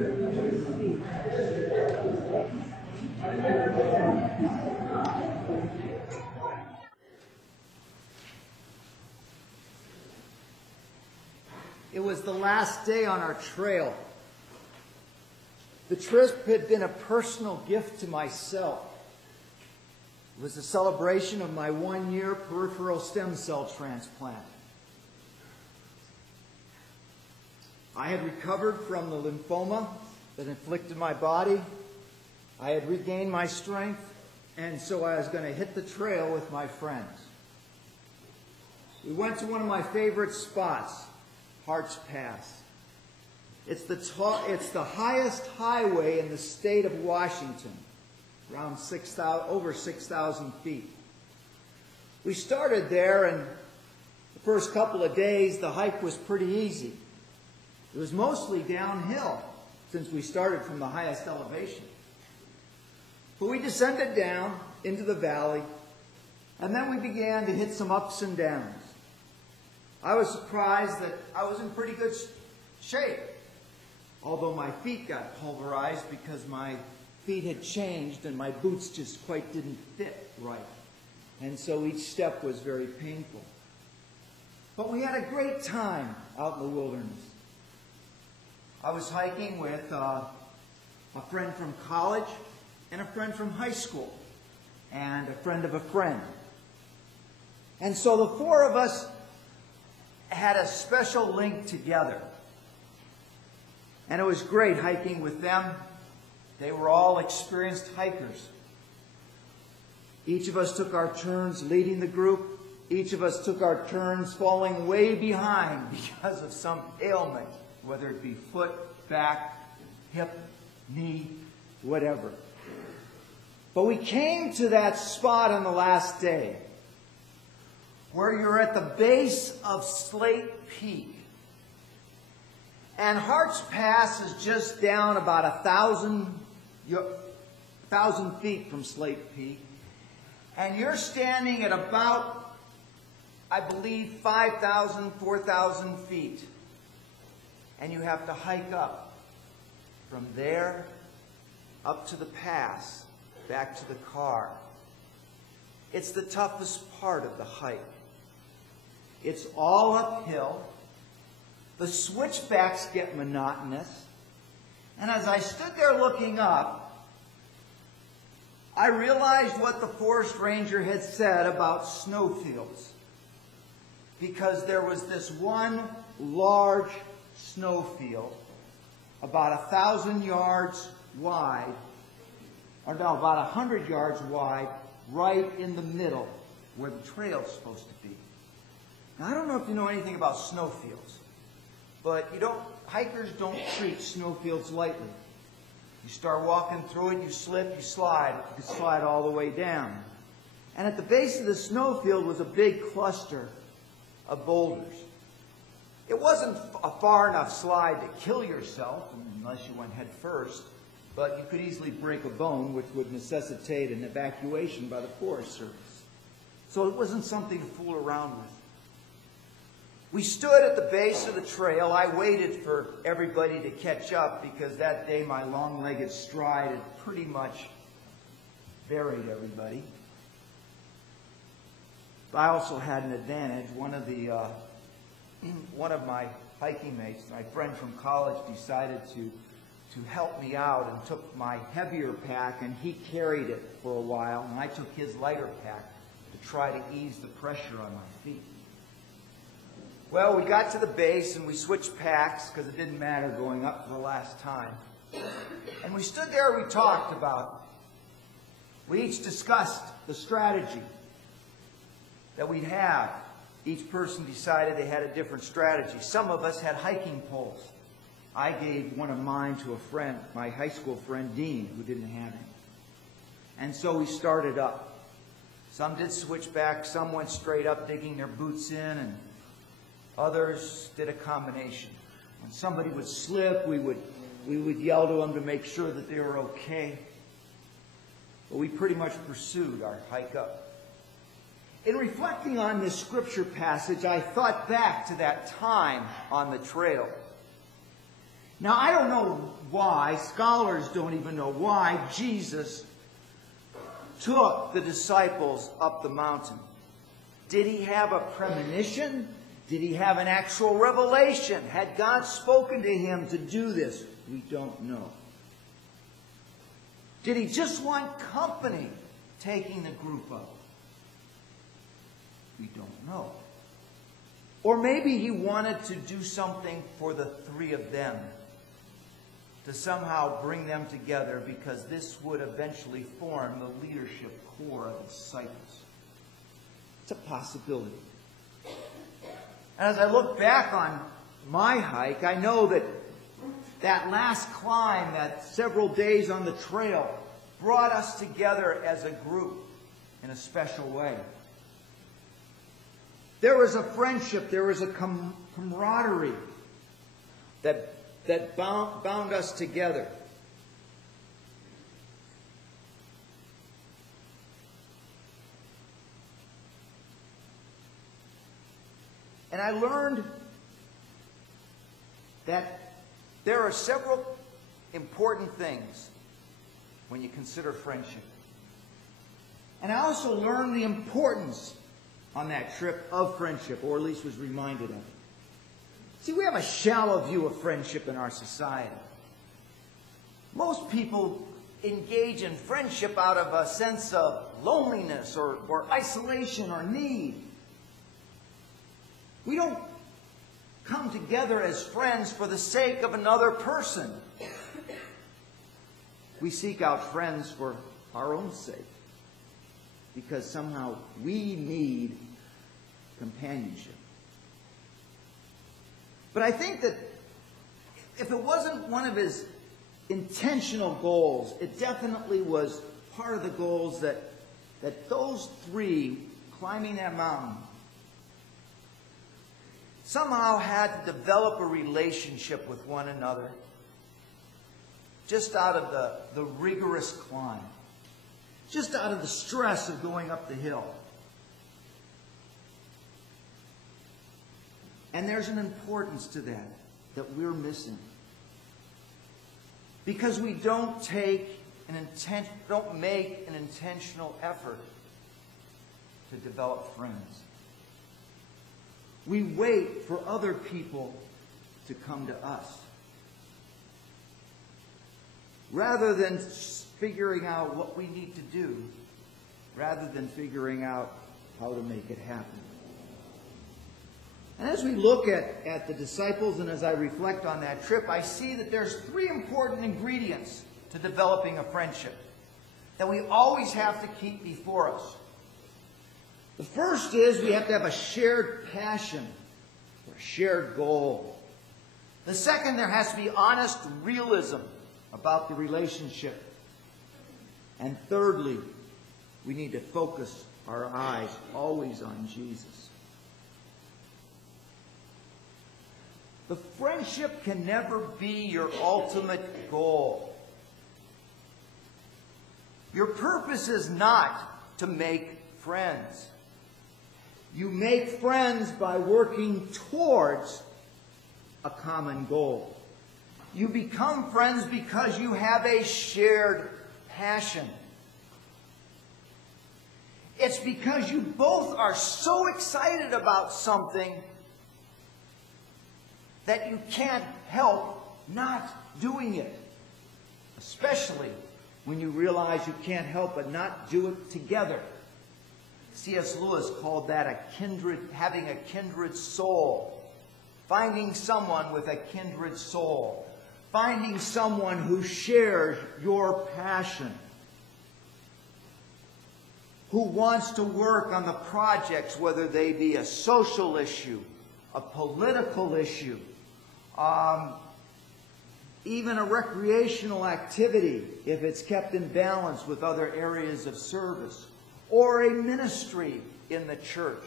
It was the last day on our trail. The trip had been a personal gift to myself. It was a celebration of my 1-year peripheral stem cell transplant. I had recovered from the lymphoma that inflicted my body. I had regained my strength, and so I was going to hit the trail with my friends. We went to one of my favorite spots, Hart's Pass. It's the highest highway in the state of Washington, around over 6,000 feet. We started there, and the first couple of days, the hike was pretty easy. It was mostly downhill, since we started from the highest elevation. But we descended down into the valley, and then we began to hit some ups and downs. I was surprised that I was in pretty good shape, although my feet got pulverized because my feet had changed and my boots just quite didn't fit right. And so each step was very painful. But we had a great time out in the wilderness. I was hiking with a friend from college and a friend from high school and a friend of a friend. And so the four of us had a special link together. And it was great hiking with them. They were all experienced hikers. Each of us took our turns leading the group. Each of us took our turns falling way behind because of some ailment, whether it be foot, back, hip, knee, whatever. But we came to that spot on the last day where you're at the base of Slate Peak. And Hart's Pass is just down about 1,000 feet from Slate Peak. And you're standing at about, I believe, 5,000, 4,000 feet. And you have to hike up from there up to the pass, back to the car. It's the toughest part of the hike. It's all uphill. The switchbacks get monotonous. And as I stood there looking up, I realized what the forest ranger had said about snowfields. Because there was this one large snowfield about 1,000 yards wide, or no, about 100 yards wide, right in the middle where the trail's supposed to be. Now, I don't know if you know anything about snowfields, but hikers don't treat snowfields lightly. You start walking through it, you slip, you slide. You can slide all the way down. And at the base of the snowfield was a big cluster of boulders. It wasn't a far enough slide to kill yourself, unless you went head first, but you could easily break a bone, which would necessitate an evacuation by the Forest Service. So it wasn't something to fool around with. We stood at the base of the trail. I waited for everybody to catch up because that day my long-legged stride had pretty much buried everybody. But I also had an advantage. One of my hiking mates, my friend from college, decided to help me out and took my heavier pack, and he carried it for a while, and I took his lighter pack to try to ease the pressure on my feet. Well, we got to the base, and we switched packs because it didn't matter going up for the last time. And we stood there, we talked about it. We each discussed the strategy that we'd have. Each person decided they had a different strategy. Some of us had hiking poles. I gave one of mine to a friend, my high school friend, Dean, who didn't have any. And so we started up. Some did switchback, some went straight up, digging their boots in, and others did a combination. When somebody would slip, we would yell to them to make sure that they were okay. But we pretty much pursued our hike up. In reflecting on this scripture passage, I thought back to that time on the trail. Now, I don't know why, scholars don't even know why, Jesus took the disciples up the mountain. Did he have a premonition? Did he have an actual revelation? Had God spoken to him to do this? We don't know. Did he just want company taking the group up? We don't know. Or maybe he wanted to do something for the three of them, to somehow bring them together, because this would eventually form the leadership core of the disciples. It's a possibility. And as I look back on my hike, I know that that last climb, that several days on the trail, brought us together as a group in a special way. There was a friendship, there was a camaraderie that bound us together. And I learned that there are several important things when you consider friendship. And I also learned the importance on that trip of friendship, or at least was reminded of it. See, we have a shallow view of friendship in our society. Most people engage in friendship out of a sense of loneliness or isolation or need. We don't come together as friends for the sake of another person. We seek out friends for our own sake, because somehow we need companionship. But I think that if it wasn't one of his intentional goals, it definitely was part of the goals that those three climbing that mountain somehow had to develop a relationship with one another, just out of the rigorous climb, just out of the stress of going up the hill. And there's an importance to that we're missing. Because we don't make an intentional effort to develop friends. We wait for other people to come to us, rather than figuring out what we need to do, rather than figuring out how to make it happen. And as we look at the disciples, and as I reflect on that trip, I see that there's three important ingredients to developing a friendship that we always have to keep before us. The first is we have to have a shared passion or a shared goal. The second, there has to be honest realism about the relationship. And thirdly, we need to focus our eyes always on Jesus. The friendship can never be your ultimate goal. Your purpose is not to make friends. You make friends by working towards a common goal. You become friends because you have a shared passion. It's because you both are so excited about something that you can't help not doing it. Especially when you realize you can't help but not do it together. C.S. Lewis called that having a kindred soul. Finding someone with a kindred soul. Finding someone who shares your passion. Who wants to work on the projects, whether they be a social issue, a political issue, even a recreational activity, if it's kept in balance with other areas of service, or a ministry in the church.